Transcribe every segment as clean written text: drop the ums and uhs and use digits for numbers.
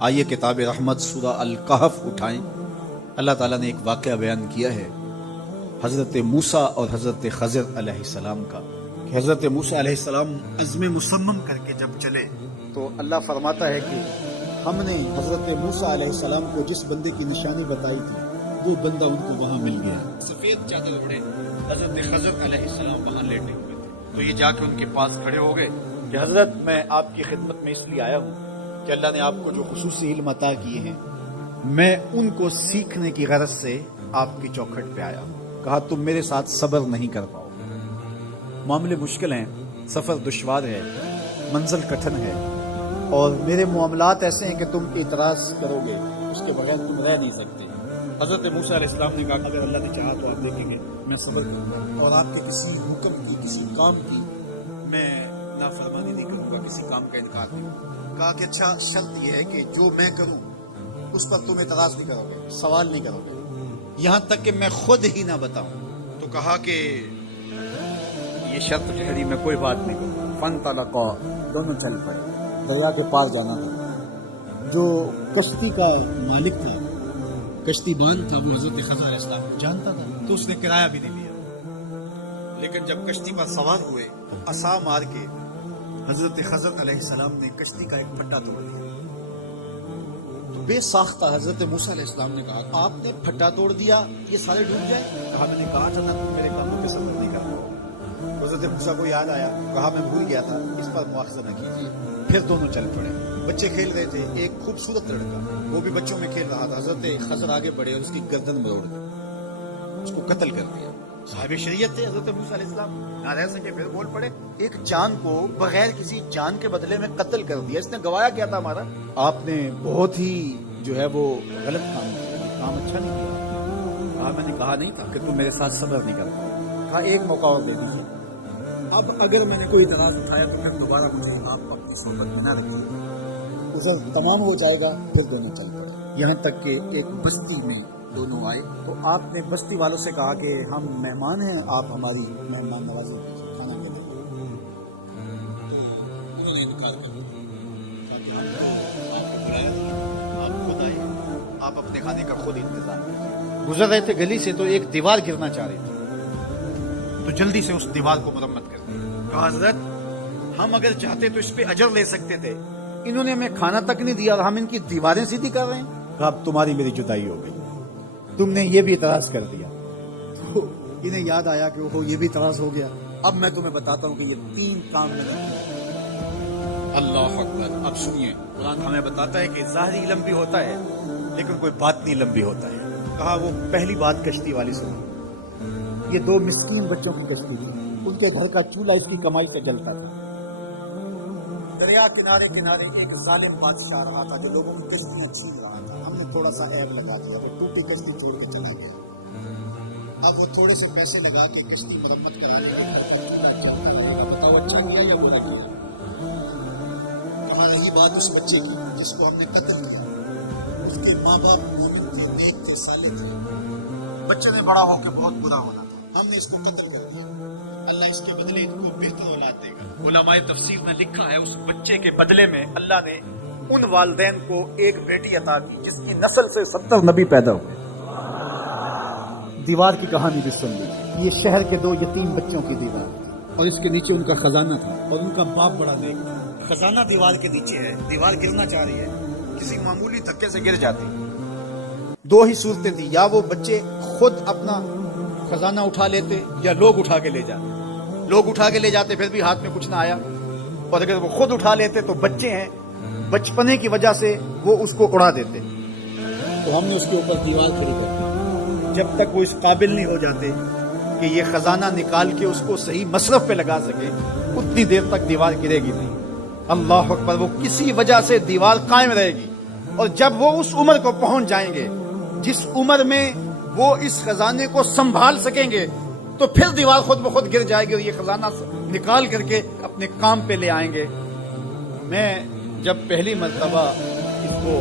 آئیے کتاب رحمت سورہ الکہف اٹھائیں۔ اللہ تعالیٰ نے ایک واقعہ بیان کیا ہے حضرت موسیٰ اور حضرت خضر علیہ السلام کا، کہ حضرت موسیٰ علیہ السلام عزم مصمم کر کے جب چلے تو اللہ فرماتا ہے کہ ہم نے حضرت موسیٰ علیہ السلام کو جس بندے کی نشانی بتائی تھی وہ بندہ ان کو وہاں مل گیا۔ سفید چادر اوڑے حضرت خضر علیہ السلام وہاں لیٹے ہوئے تھے، تو یہ جا کے ان کے پاس کھڑے ہو گئے کہ حضرت میں آپ کی خدمت میں اس لیے آیا ہوں کہ اللہ نے آپ کو جو خصوصی علم عطا کیے ہیں میں ان کو سیکھنے کی غرض سے آپ کی چوکھٹ پہ آیا ہوں۔ کہا تم میرے ساتھ صبر نہیں کر پاؤ، معاملے مشکل ہیں، سفر دشوار ہے، منزل کٹھن ہے، اور میرے معاملات ایسے ہیں کہ تم اعتراض کرو گے اس کے بغیر تم رہ نہیں سکتے۔ حضرت موسیٰ علیہ السلام نے کہا اگر اللہ نے چاہا تو آپ دیکھیں گے میں صبر کروں گا اور آپ کے کسی حکم کی کسی کام کی میں نافرمانی نہیں کروں گا، کسی کام کا انکار نہیں کروں گا۔ کہا کہ اچھا شرط یہ ہے کہ جو میں کروں اس پر تم اعتراض نہیں کرو گے، سوال نہیں کرو گے، یہاں تک کہ میں خود ہی نہ بتاؤں۔ تو کہا کہ یہ شرط ٹھہری، میں کوئی بات نہیں کروں۔ فانطلقا، دونوں چل پڑے، دریا کے پار جانا تھا۔ جو کشتی کا مالک تھا، کشتی باندھ تھا، وہ حضرت خضر علیہ السلام کو جانتا تھا، تو اس نے کرایہ بھی نہیں لیا۔ لیکن جب کشتی پر سوار ہوئے تو عصا مار کے حضرت خضر علیہ السلام نے کشتی کا ایک پھٹا توڑ دیا۔ تو بے ساختہ حضرت موسیٰ علیہ السلام نے کہا آپ نے پھٹا توڑ دیا، یہ سارے ڈوب جائے؟ کہا میں نے کہا تھا نا تم میرے کاموں پہ صبر نہیں کرتا۔ حضرت موسیٰ کو یاد آیا، کہا میں بھول گیا تھا، اس پر مواخذہ نہ کیجیے۔ پھر دونوں چل پڑے۔ بچے کھیل رہے تھے، ایک خوبصورت لڑکا وہ بھی بچوں میں کھیل رہا تھا۔ حضرت خضر آگے بڑھے اور اس کی گردن مروڑ دی، اس کو قتل کر دیا۔ صاحب شریعت تھے حضرت موسیٰ علیہ السلام، نہ رہ سکے، پھر بول پڑے ایک جان کو بغیر کسی جان کے بدلے میں قتل کر دیا، اس نے گوایا کیا تھا ہمارا؟ آپ نے بہت ہی جو ہے وہ غلط کام کیا، کام اچھا نہیں کیا۔ کہا میں نے کہا نہیں تھا کہ تم میرے ساتھ صبر نہیں کرتا۔ کہا ایک موقع اور دے دیجیے، اب اگر میں نے کوئی اعتراض اٹھایا تو پھر دوبارہ مجھے آپ اپنی صحبت میں نہ رکھیے۔ ازل تمام ہو جائے گا، پھر دونوں چل پڑے، یہاں تک کہ ایک بستی میں دونوں آئے تو آپ نے بستی والوں سے کہا کہ ہم مہمان ہیں، آپ ہماری مہمان نوازی کیجیے، کھانا دے دیں۔ انہوں نے انکار کر دیا، کہا کہ ہم تو آپ کو بلایا نہیں، آپ خود آئے، آپ اپنے کھانے کا خود انتظام کیجیے۔ گزر رہے تھے گلی سے تو ایک دیوار گرنا چاہ رہی تھی، تو جلدی سے اس دیوار کو مرمت کر دی۔ کہا حضرت ہم اگر چاہتے تو اس پہ اجر لے سکتے تھے، انہوں نے ہمیں کھانا تک نہیں دیا اور ہم ان کی دیواریں سیدھی کر رہے ہیں۔ کہا اب تمہاری میری جدائی ہو گئی، تم نے یہ بھی اعتراض کر دیا۔ تو انہیں یاد آیا کہ وہ یہ بھی اعتراض ہو گیا، اب میں تمہیں بتاتا ہوں کہ یہ 3 کام میں نہیں۔ اللہ اکبر۔ اب سنیے، قرآن ہمیں بتاتا ہے کہ ظاہری علم بھی ہوتا ہے لیکن کوئی باطنی علم بھی ہوتا ہے۔ کہا وہ پہلی بات کشتی والی سنی، یہ 2 مسکین بچوں کی کشتی تھی، ان کے گھر کا چولہا اس کی کمائی سے جلتا تھا۔ دریا کنارے کنارے ایک ظالم بادشاہ رہا تھا جو لوگوں کی کشتیاں چھین رہا تھا، ہم نے تھوڑا سا عیب لگا دیا، وہ ٹوٹی کشتی چھوڑ کے چلا گیا۔ اب وہ تھوڑے سے پیسے لگا کے کشتی مرمت کرانے کے چلتا رہے گا، بتاؤ اچھا کیا یا برا کیا؟ کہاں رہی بات اس بچے کی جس کو ہم نے قتل کیا؟ اس کے ماں باپ مومن تھے، نیک تھے، صالح تھے، بچے نے بڑا ہو کے بہت برا ہونا تھا، ہم نے اس کو قتل کر دیا، اللہ اس کے بدلے کو بہتر اولاد دے گا۔ علماء تفسیر نے لکھا ہے اس بچے کے بدلے میں اللہ نے ان والدین کو ایک بیٹی عطا کی جس کی نسل سے 70 نبی پیدا ہوئے۔ دیوار کی کہانی بھی سن لی، یہ شہر کے 2 یتیم بچوں کی دیوار تھی اور اس کے نیچے ان کا خزانہ تھا اور ان کا باپ بڑا نیک تھا۔ خزانہ دیوار کے نیچے ہے، دیوار گرنا چاہ رہی ہے، کسی معمولی دھکے سے گر جاتی۔ 2 ہی صورتیں تھیں، یا وہ بچے خود اپنا خزانہ اٹھا لیتے یا لوگ اٹھا کے لے جاتے۔ لوگ اٹھا کے لے جاتے پھر بھی ہاتھ میں کچھ نہ آیا، اور اگر وہ خود اٹھا لیتے تو بچے ہیں، بچپنے کی وجہ سے وہ اس کو اڑا دیتے۔ تو ہم نے اس کے اوپر دیوار کھڑی کر دی، جب تک وہ اس قابل نہیں ہو جاتے کہ یہ خزانہ نکال کے اس کو صحیح مصرف پہ لگا سکے اتنی دیر تک دیوار گرے گی نہیں۔ اللہ اکبر۔ وہ کسی وجہ سے دیوار قائم رہے گی، اور جب وہ اس عمر کو پہنچ جائیں گے جس عمر میں وہ اس خزانے کو سنبھال سکیں گے تو پھر دیوار خود بخود گر جائے گی اور یہ خزانہ نکال کر کے اپنے کام پہ لے آئیں گے۔ میں جب پہلی مرتبہ اس کو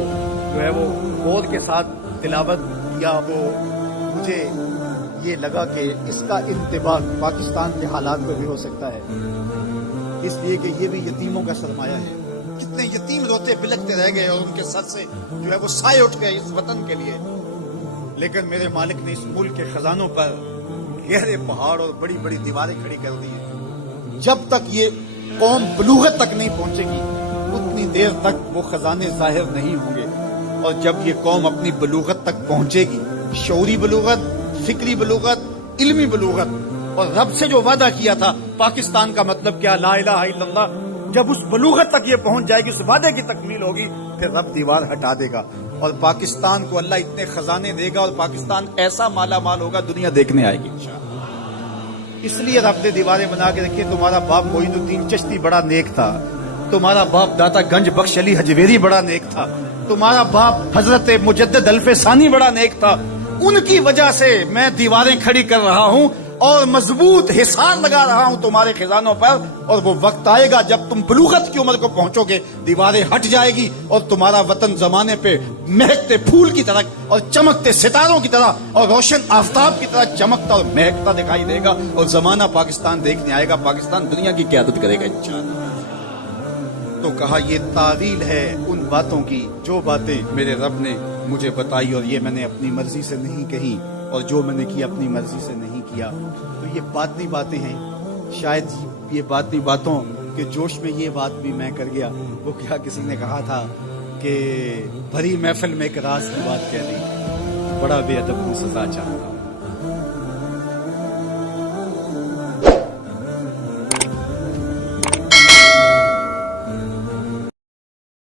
جو ہے وہ غور کے ساتھ تلاوت کیا، وہ مجھے یہ لگا کہ اس کا انطباق پاکستان کے حالات میں بھی ہو سکتا ہے، اس لیے کہ یہ بھی یتیموں کا سرمایہ ہے۔ کتنے یتیم روتے بلکتے رہ گئے اور ان کے سر سے جو ہے وہ سائے اٹھ گئے اس وطن کے لیے. لیکن میرے مالک نے اس ملک کے خزانوں پر گہرے پہاڑ اور بڑی بڑی دیواریں کھڑی کر دی ہیں. جب تک یہ قوم بلوغت تک نہیں پہنچے گی اتنی دیر تک وہ خزانے ظاہر نہیں ہوں گے. اور جب یہ قوم اپنی بلوغت تک پہنچے گی، شعوری بلوغت، فکری بلوغت، علمی بلوغت، اور رب سے جو وعدہ کیا تھا پاکستان کا مطلب کیا، لا الہ الا اللہ، جب اس بلوغت تک یہ پہنچ جائے گی، اس وعدے کی تکمیل ہوگی، پھر رب دیوار ہٹا دے گا اور پاکستان کو اللہ اتنے خزانے دے گا اور پاکستان ایسا مالا مال ہوگا دنیا دیکھنے آئے گی. اس لیے رب نے دیواریں بنا کے رکھی. تمہارا باپ معین الدین چشتی بڑا نیک تھا، تمہارا باپ داتا گنج بخش علی حجویری بڑا نیک تھا، تمہارا باپ حضرت مجدد الف ثانی بڑا نیک تھا. ان کی وجہ سے میں دیواریں کھڑی کر رہا ہوں اور مضبوط حصار لگا رہا ہوں تمہارے خزانوں پر. اور وہ وقت آئے گا جب تم بلوغت کی عمر کو پہنچو گے، دیواریں ہٹ جائے گی اور تمہارا وطن زمانے پہ مہکتے پھول کی طرح اور چمکتے ستاروں کی طرح اور روشن آفتاب کی طرح چمکتا اور مہکتا دکھائی دے گا اور زمانہ پاکستان دیکھنے آئے گا. پاکستان دنیا کی قیادت کرے گا انشاءاللہ. تو کہا یہ تعویل ہے ان باتوں کی جو باتیں میرے رب نے مجھے بتائی اور یہ میں نے اپنی مرضی سے نہیں کہی اور جو میں نے کی اپنی مرضی سے نہیں کیا. تو یہ باطنی باتیں ہیں. شاید یہ باطنی باتوں کے جوش میں یہ بات بھی میں کر گیا. وہ کیا کسی نے کہا تھا کہ بھری محفل میں ایک راز کی بات کہہ دی، بڑا بے ادب کو سزا چاہتا.